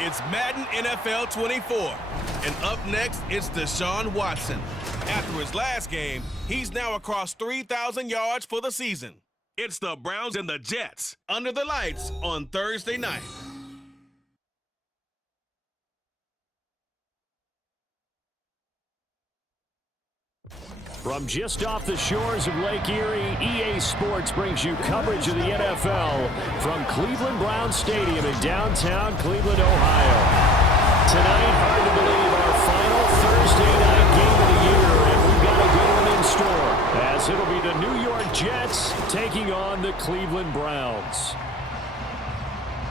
It's Madden NFL 24. And up next, it's Deshaun Watson. After his last game, he's now across 3,000 yards for the season. It's the Browns and the Jets under the lights on Thursday night. From just off the shores of Lake Erie, EA Sports brings you coverage of the NFL from Cleveland Browns Stadium in downtown Cleveland, Ohio. Tonight, hard to believe, our final Thursday night game of the year, and we've got a good one in store, as it'll be the New York Jets taking on the Cleveland Browns.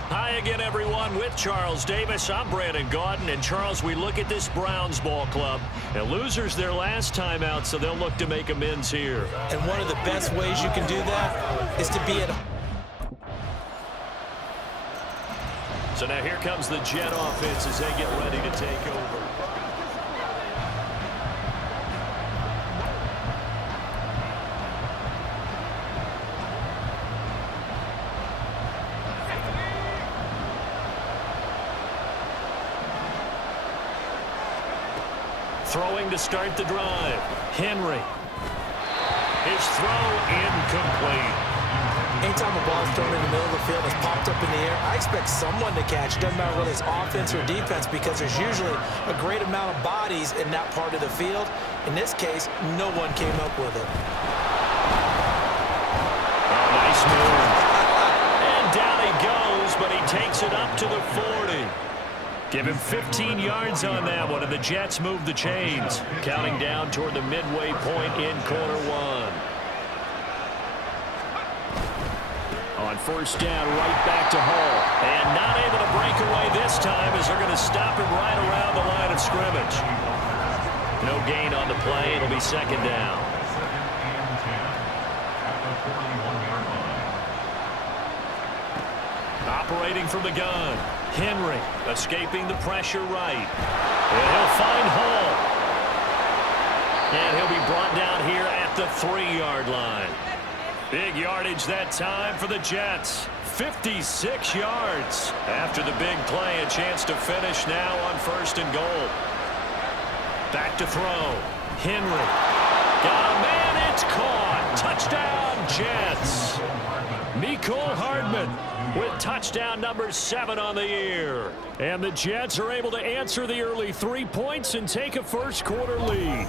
Hi again, everyone. With Charles Davis, I'm Brandon Gaudin. And Charles, we look at this Browns ball club. And losers their last time out, so they'll look to make amends here. And one of the best ways you can do that is to be at home. So now here comes the Jet offense as they get ready to take over. Throwing to start the drive. Henry. His throw incomplete. Anytime a ball is thrown in the middle of the field, it's popped up in the air, I expect someone to catch. Doesn't matter whether it's offense or defense, because there's usually a great amount of bodies in that part of the field. In this case, no one came up with it. Oh, nice move. And down he goes, but he takes it up to the 40. Give him 15 yards on that one, and the Jets move the chains, counting down toward the midway point in quarter one. On first down, right back to Hall. And not able to break away this time as they're going to stop him right around the line of scrimmage. No gain on the play. It'll be second down. Operating from the gun. Henry escaping the pressure right. And he'll find Hall. And he'll be brought down here at the 3-yard line. Big yardage that time for the Jets. 56 yards. After the big play, a chance to finish now on first and goal. Back to throw. Henry. Got a man, it's caught. Touchdown, Jets. Mecole Hardman with touchdown number 7 on the year. And the Jets are able to answer the early 3 points and take a first quarter lead.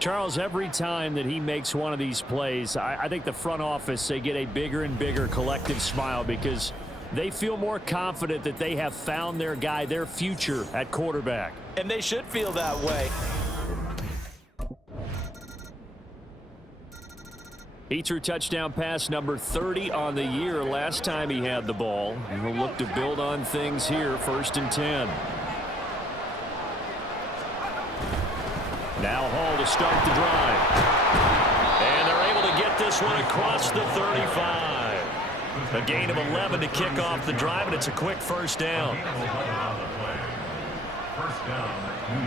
Charles, every time that he makes one of these plays, I think the front office, they get a bigger and bigger collective smile because they feel more confident that they have found their guy, their future at quarterback. And they should feel that way. He threw touchdown pass number 30 on the year last time he had the ball. And he'll look to build on things here, first and 10. Now Hall to start the drive. And they're able to get this one across the 35. A gain of 11 to kick off the drive, and it's a quick first down. First down, New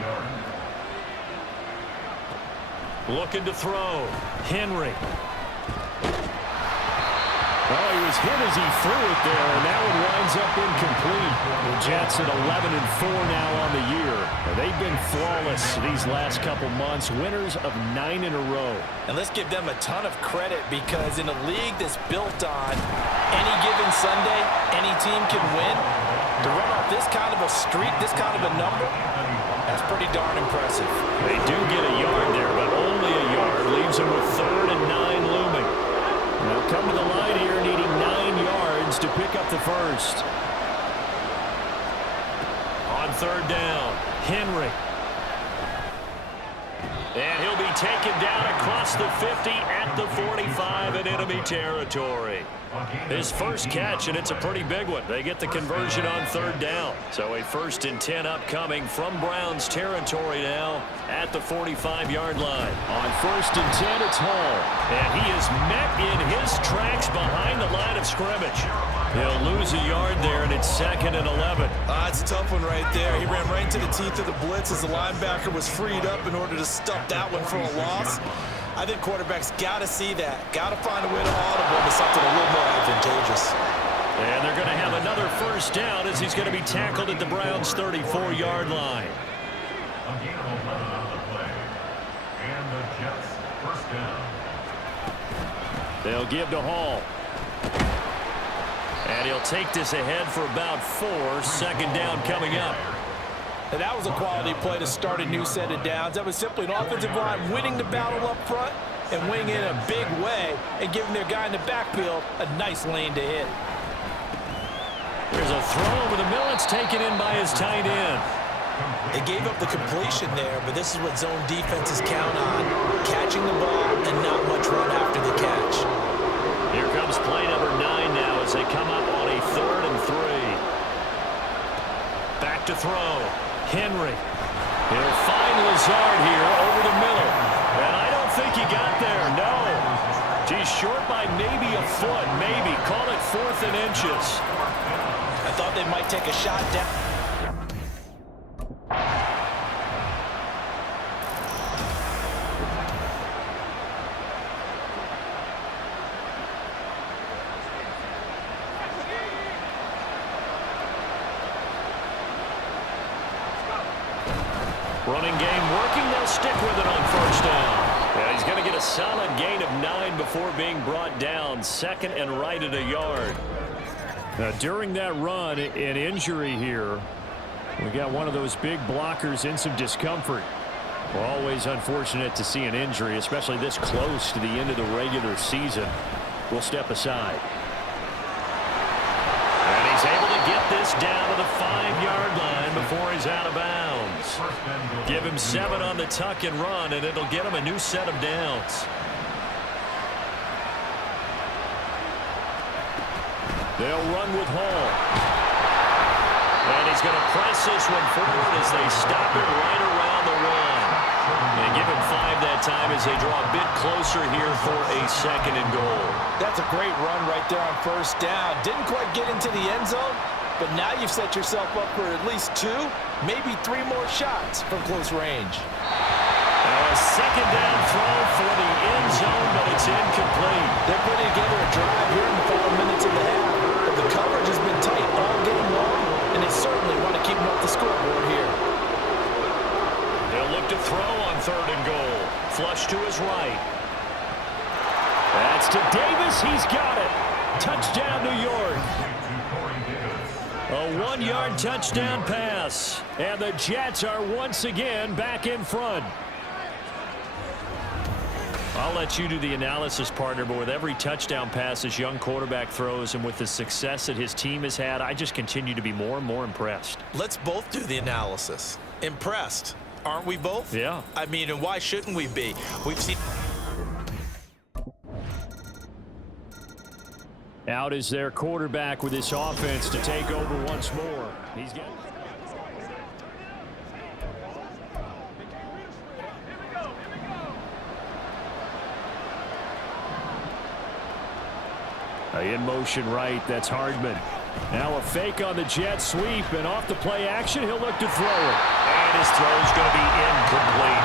York. Looking to throw. Henry. Oh, he was hit as he threw it there, and that one winds up incomplete. The Jets at 11-4 now on the year. They've been flawless these last couple months, winners of 9 in a row. And let's give them a ton of credit, because in a league that's built on any given Sunday, any team can win. To run off this kind of a streak, this kind of a number, that's pretty darn impressive. They do get a yard there, but only a yard. Leaves them with 3rd and 9 looming. They'll come to the line here needing 9 yards to pick up the first. On 3rd down, Henry. And he'll be taken down across the 50 at the 45 in enemy territory. His first catch, and it's a pretty big one. They get the conversion on 3rd down. So a 1st and 10 upcoming from Browns territory now at the 45-yard line. On 1st and 10, it's Hall. And he is met in his tracks behind the line of scrimmage. He'll lose a yard there, and it's 2nd and 11. It's a tough one right there. He ran right into the teeth of the blitz as the linebacker was freed up in order to stop that one for a loss. I think quarterbacks got to see that. Got to find a way to audible to something a little more advantageous. And they're going to have another first down as he's going to be tackled at the Browns' 34-yard line. A gain of 11 on the play. And the Jets first down. They'll give to Hall. And he'll take this ahead for about 4. Second down coming up. And that was a quality play to start a new set of downs. That was simply an offensive line winning the battle up front and winning it in a big way and giving their guy in the backfield a nice lane to hit. There's a throw over the middle. It's taken in by his tight end. They gave up the completion there, but this is what zone defenses count on. Catching the ball and not much run after the catch. Here comes play number 9 now as they come up on a 3rd and 3. Back to throw. Henry. He'll find Lazard here over the middle. And I don't think he got there. No. He's short by maybe a foot. Maybe. Call it 4th and inches. I thought they might take a shot down. Running game working. They'll stick with it on first down. Yeah, he's going to get a solid gain of 9 before being brought down. 2nd and right at a yard. During that run, an injury here. We got one of those big blockers in some discomfort. We're always unfortunate to see an injury, especially this close to the end of the regular season. We'll step aside. And he's able to get this down to the 5-yard line before he's out of bounds. Give him 7 on the tuck and run, and it'll get him a new set of downs. They'll run with Hall. And he's going to press this one forward as they stop it right around the run. They give him 5 that time as they draw a bit closer here for a 2nd and goal. That's a great run right there on first down. Didn't quite get into the end zone, but now you've set yourself up for at least 2, maybe 3 more shots from close range. Now a 2nd down throw for the end zone, but it's incomplete. They're putting together a drive here in the final minutes of the half. But the coverage has been tight all game long, and they certainly want to keep them off the scoreboard here. They'll look to throw on 3rd and goal. Flush to his right. That's to Davis. He's got it. Touchdown, New York. A 1-yard touchdown pass. And the Jets are once again back in front. I'll let you do the analysis, partner, but with every touchdown pass this young quarterback throws and with the success that his team has had, I just continue to be more and more impressed. Let's both do the analysis. Impressed. Aren't we both? Yeah. I mean, and why shouldn't we be? We've seen... Out is their quarterback with this offense to take over once more. He's getting... In motion right, that's Hardman. Now a fake on the jet sweep, and off the play action, he'll look to throw it. And his throw's going to be incomplete.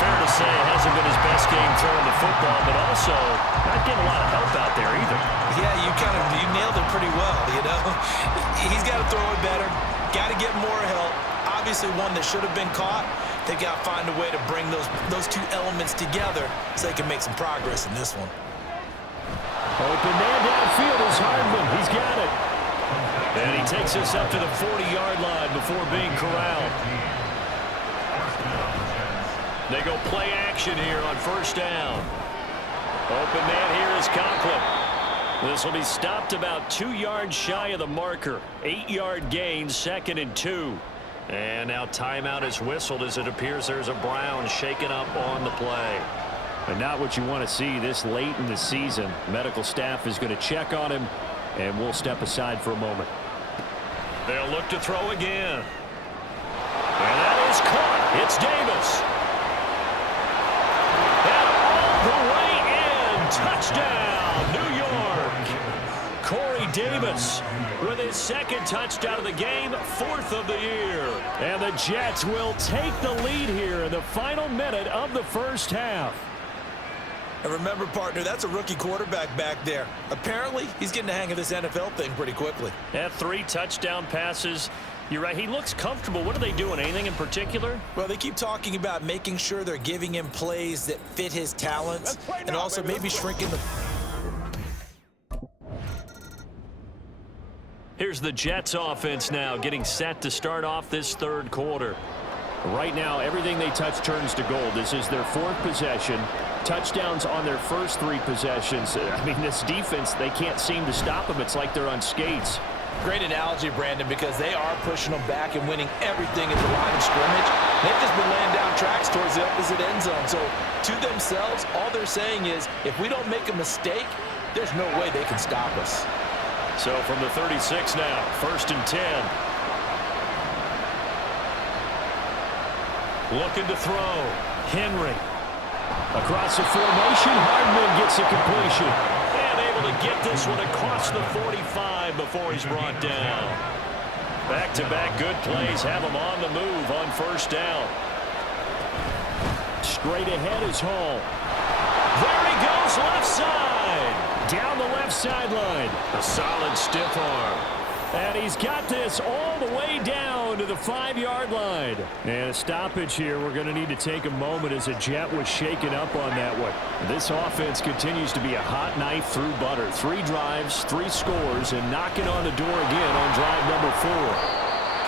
Fair to say, it hasn't been his best game throwing the football, but also not getting a lot of help out there either. Yeah, you nailed it pretty well, you know. He's got to throw it better, got to get more help. Obviously one that should have been caught. They got to find a way to bring those 2 elements together so they can make some progress in this one. Open man downfield is Hardman. He's got it. And he takes us up to the 40-yard line before being corralled. They go play action here on first down. Open man here is Conklin. This will be stopped about 2 yards shy of the marker. 8-yard gain, 2nd and 2. And now timeout is whistled as it appears there's a Brown shaken up on the play. And not what you want to see this late in the season. Medical staff is going to check on him, and we'll step aside for a moment. They'll look to throw again. And that is caught. It's Davis. And all the way in. Touchdown, New York. Corey Davis with his 2nd touchdown of the game, 4th of the year. And the Jets will take the lead here in the final minute of the first half. And remember, partner, that's a rookie quarterback back there. Apparently, he's getting the hang of this NFL thing pretty quickly. At 3 touchdown passes. You're right. He looks comfortable. What are they doing? Anything in particular? Well, they keep talking about making sure they're giving him plays that fit his talents and also maybe shrinking the... Here's the Jets offense now getting set to start off this third quarter. Right now, everything they touch turns to gold. This is their 4th possession. Touchdowns on their first 3 possessions. I mean, this defense, they can't seem to stop them. It's like they're on skates. Great analogy, Brandon, because they are pushing them back and winning everything at the line of scrimmage. They've just been laying down tracks towards the opposite end zone. So to themselves, all they're saying is, if we don't make a mistake, there's no way they can stop us. So from the 36 now, 1st and 10. Looking to throw. Henry. Across the formation, Hardman gets a completion. And able to get this one across the 45 before he's brought down. Back-to-back good plays have him on the move on 1st down. Straight ahead is Hall. There he goes, left side. Down the left sideline. A solid stiff arm. And he's got this all the way down to the 5-yard line. And a stoppage here. We're going to need to take a moment as a Jet was shaken up on that one. This offense continues to be a hot knife through butter. 3 drives, 3 scores, and knocking on the door again on drive number 4.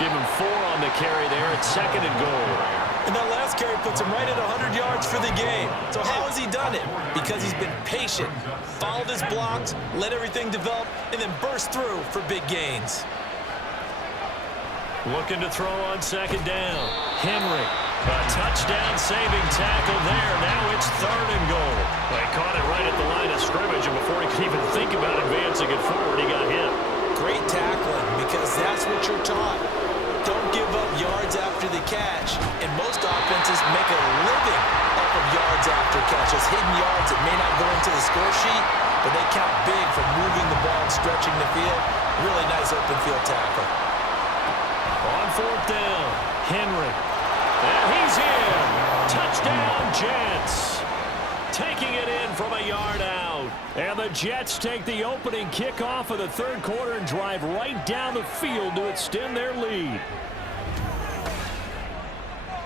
Give him 4 on the carry there at 2nd and goal. And that last carry puts him right at 100 yards for the game. So how has he done it? Because he's been patient, followed his blocks, let everything develop, and then burst through for big gains. Looking to throw on 2nd down. Henry. A touchdown-saving tackle there. Now it's 3rd and goal. They caught it right at the line of scrimmage, and before he could even think about advancing it forward, he got hit. Great tackling, because that's what you're taught. Don't give up yards after the catch. And most offenses make a living off of yards after catch. Those hidden yards that may not go into the score sheet, but they count big for moving the ball and stretching the field. Really nice open field tackle. On 4th down, Henry. And he's in. Touchdown, Jets. Taking it in from a yard out. And the Jets take the opening kickoff of the 3rd quarter and drive right down the field to extend their lead.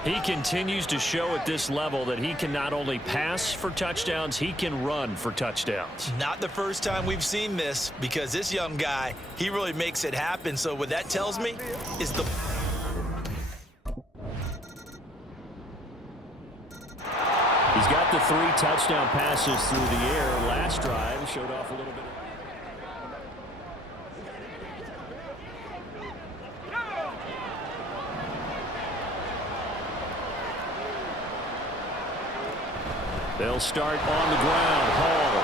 He continues to show at this level that he can not only pass for touchdowns, he can run for touchdowns. Not the first time we've seen this, because this young guy, he really makes it happen. So what that tells me is the... He's got the 3 touchdown passes through the air. Last drive showed off a little bit. They'll start on the ground. Hall.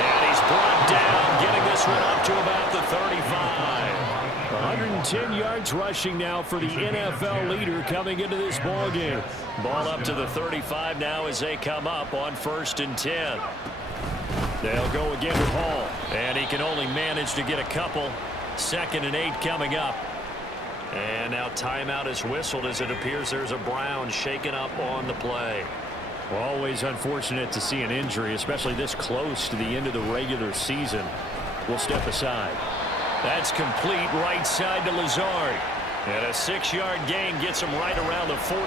And he's brought down, getting this one up to about the 35. 110 yards rushing now for the NFL leader coming into this ball game. Ball up to the 35 now as they come up on 1st and 10. They'll go again to Hall. And he can only manage to get a couple. 2nd and 8 coming up. And now timeout is whistled as it appears there's a Brown shaken up on the play. Always unfortunate to see an injury, especially this close to the end of the regular season. We'll step aside. That's complete right side to Lazard. And a 6-yard gain gets him right around the 43.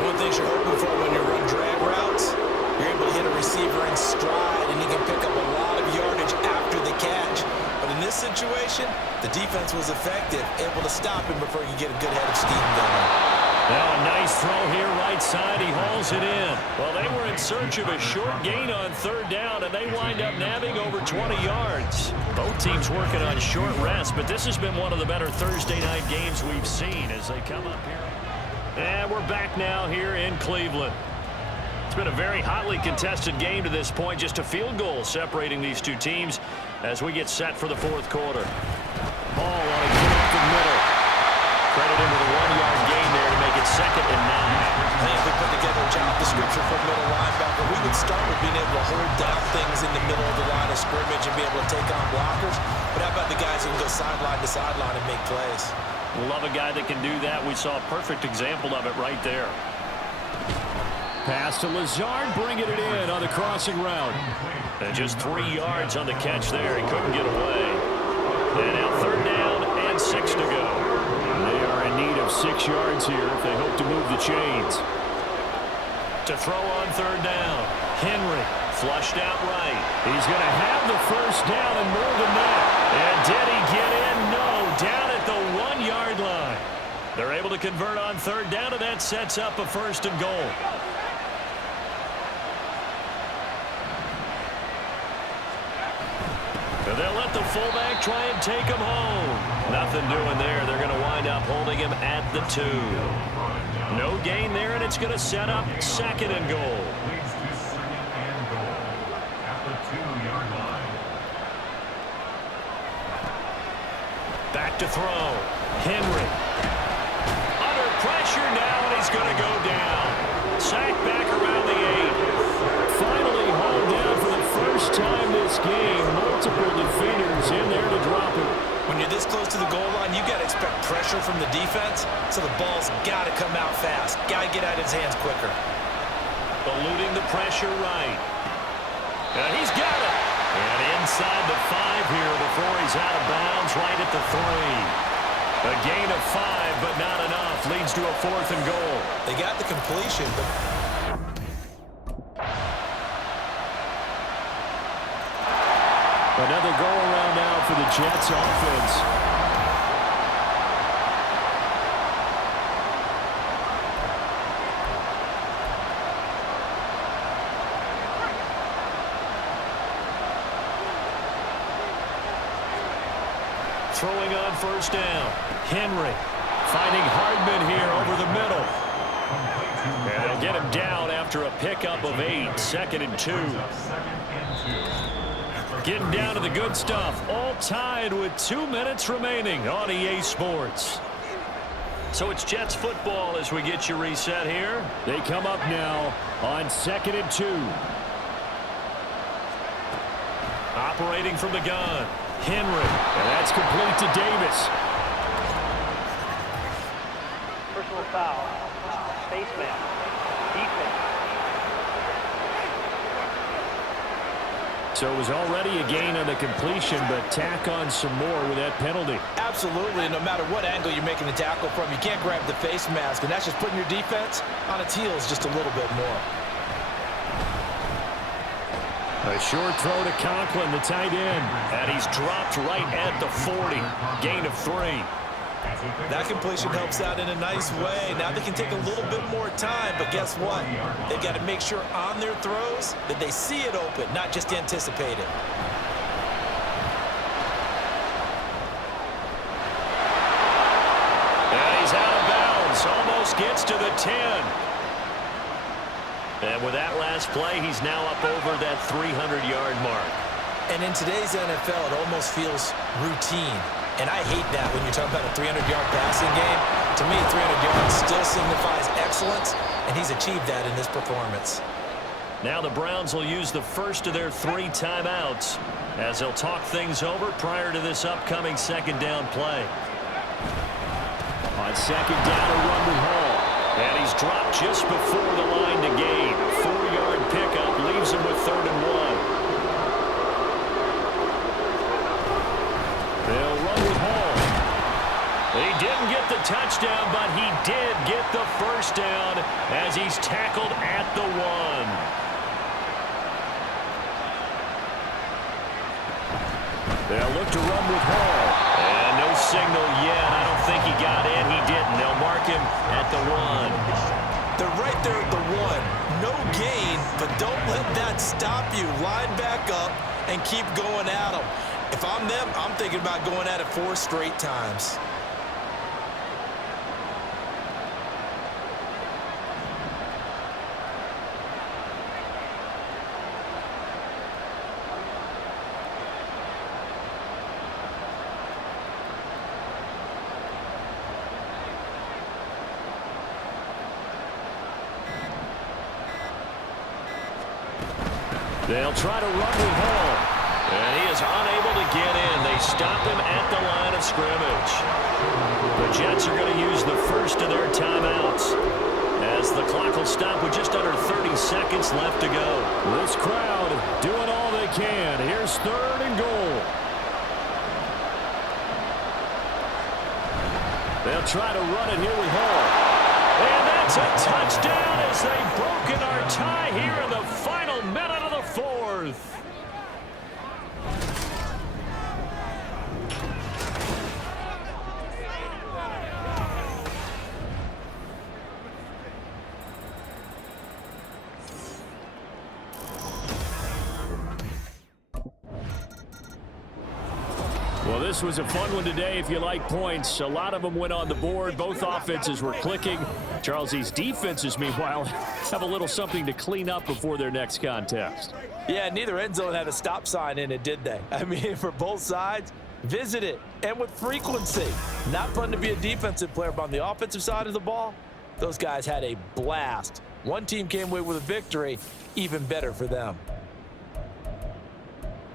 One thing you're hoping for when you run drag routes, you're able to hit a receiver in stride, and he can pick up a lot of yardage after the catch. But in this situation, the defense was effective, able to stop him before he could get a good head of steam going. Now a nice throw here right side. He hauls it in. Well, they were in search of a short gain on 3rd down, and they wind up nabbing over 20 yards. Both teams working on short rest, but this has been one of the better Thursday night games we've seen as they come up here. And we're back now here in Cleveland. It's been a very hotly contested game to this point. Just a field goal separating these two teams as we get set for the 4th quarter. Ball on a get up the middle. Credit him with a 1-yard gain there to make it 2nd and 9. I think if we put together a job description for a middle linebacker, we would start with being able to hold down things in the middle of the line of scrimmage and be able to take on blockers. But how about the guys who can go sideline to sideline and make plays? Love a guy that can do that. We saw a perfect example of it right there. Pass to Lazard, bringing it in on the crossing route. And just 3 yards on the catch there. He couldn't get away. And now 3rd down and 6 to go. They are in need of 6 yards here if they hope to move the chains. To throw on 3rd down. Henry flushed out right. He's going to have the first down and more than that. And did he get in? No. Down at the 1-yard line. They're able to convert on 3rd down, and that sets up a 1st and goal. And they'll let the fullback try and take him home. Nothing doing there. They're going to wind up holding him at the 2. No gain there, and it's going to set up 2nd and goal. Leads to 2nd and goal at the 2-yard line. Back to throw. Henry. Under pressure now, and he's going to go down. Sacked back around the 8. Finally hauled down for the first time this game. Multiple defenders in there to drop him. When you're this close to the goal line, you got to expect pressure from the defense, so the ball's got to come out fast. Got to get out of his hands quicker. Eluding the pressure right. And he's got it. And inside the 5 here before he's out of bounds right at the 3. A gain of 5, but not enough. Leads to a 4th and goal. They got the completion, but another go-around now for the Jets offense. Throwing on 1st down. Henry finding Hardman here over the middle. And they'll get him down after a pickup of 8. 2nd and 2. Getting down to the good stuff. All tied with 2 minutes remaining on EA Sports. So it's Jets football as we get you reset here. They come up now on 2nd and 2. Operating from the gun. Henry. And that's complete to Davis. Personal foul. Face mask. Defense. So it was already a gain on the completion, but tack on some more with that penalty. absolutely, no matter what angle you're making the tackle from, you can't grab the face mask, and that's just putting your defense on its heels just a little bit more. A short throw to Conklin, the tight end. And he's dropped right at the 40. Gain of 3. That completion helps out in a nice way. Now they can take a little bit more time, but guess what? They've got to make sure on their throws that they see it open, not just anticipate it. And he's out of bounds. Almost gets to the 10. And with that last play, he's now up over that 300-yard mark. And in today's NFL, it almost feels routine. And I hate that when you're talking about a 300-yard passing game. To me, 300 yards still signifies excellence, and he's achieved that in this performance. Now the Browns will use the first of their 3 timeouts as they'll talk things over prior to this upcoming second down play. On second down, a run with Hall. And he's dropped just before the line to gain. 4-yard pickup leaves him with 3rd and 1. They'll run with Hall. He didn't get the touchdown, but he did get the first down as he's tackled at the 1. They'll look to run with Hall. And no signal yet. I don't think he got in. He didn't. They'll mark him at the 1. They're right there at the 1. No gain, but don't let that stop you. Line back up and keep going at them. If I'm them, I'm thinking about going at it 4 straight times. They'll try to run with Hall. And he is unable to get in. They stop him at the line of scrimmage. The Jets are going to use the first of their timeouts as the clock will stop with just under 30 seconds left to go. This crowd doing all they can. Here's 3rd and goal. They'll try to run it here with Hall. And that's a touchdown as they've broken our tie here in the final minute of the 4th. Well, this was a fun one today if you like points. A lot of them went on the board. Both offenses were clicking. Charles, these defenses, meanwhile, have a little something to clean up before their next contest. Yeah, neither end zone had a stop sign in it, did they? I mean, for both sides, visit it, and with frequency. Not fun to be a defensive player, but on the offensive side of the ball, those guys had a blast. One team came away with a victory, even better for them.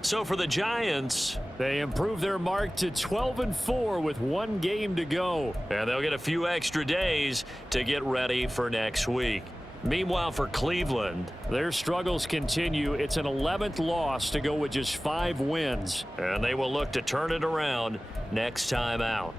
So for the Giants, they improved their mark to 12-4 with 1 game to go. and they'll get a few extra days to get ready for next week. Meanwhile, for Cleveland, Their struggles continue. It's an 11th loss to go with just 5 wins. and they will look to turn it around next time out.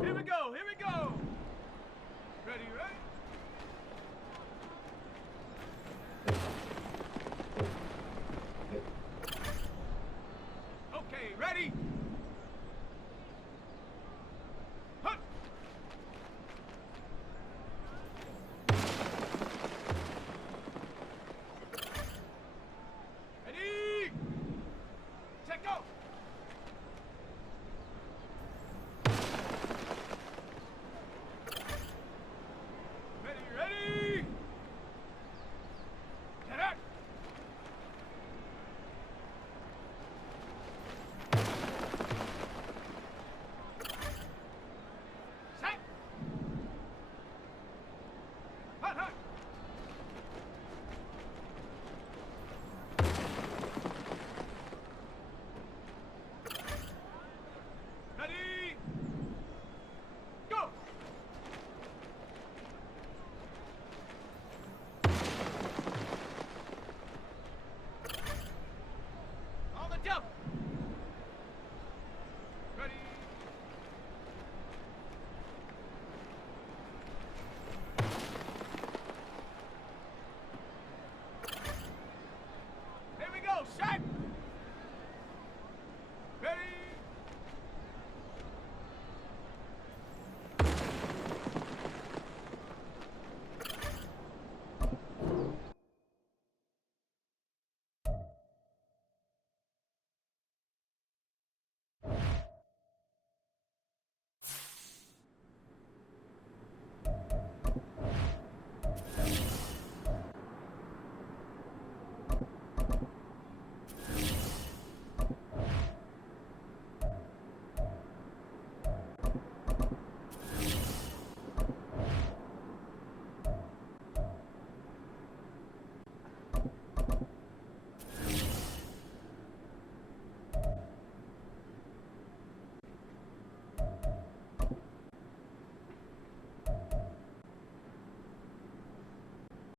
Here we go. Ready?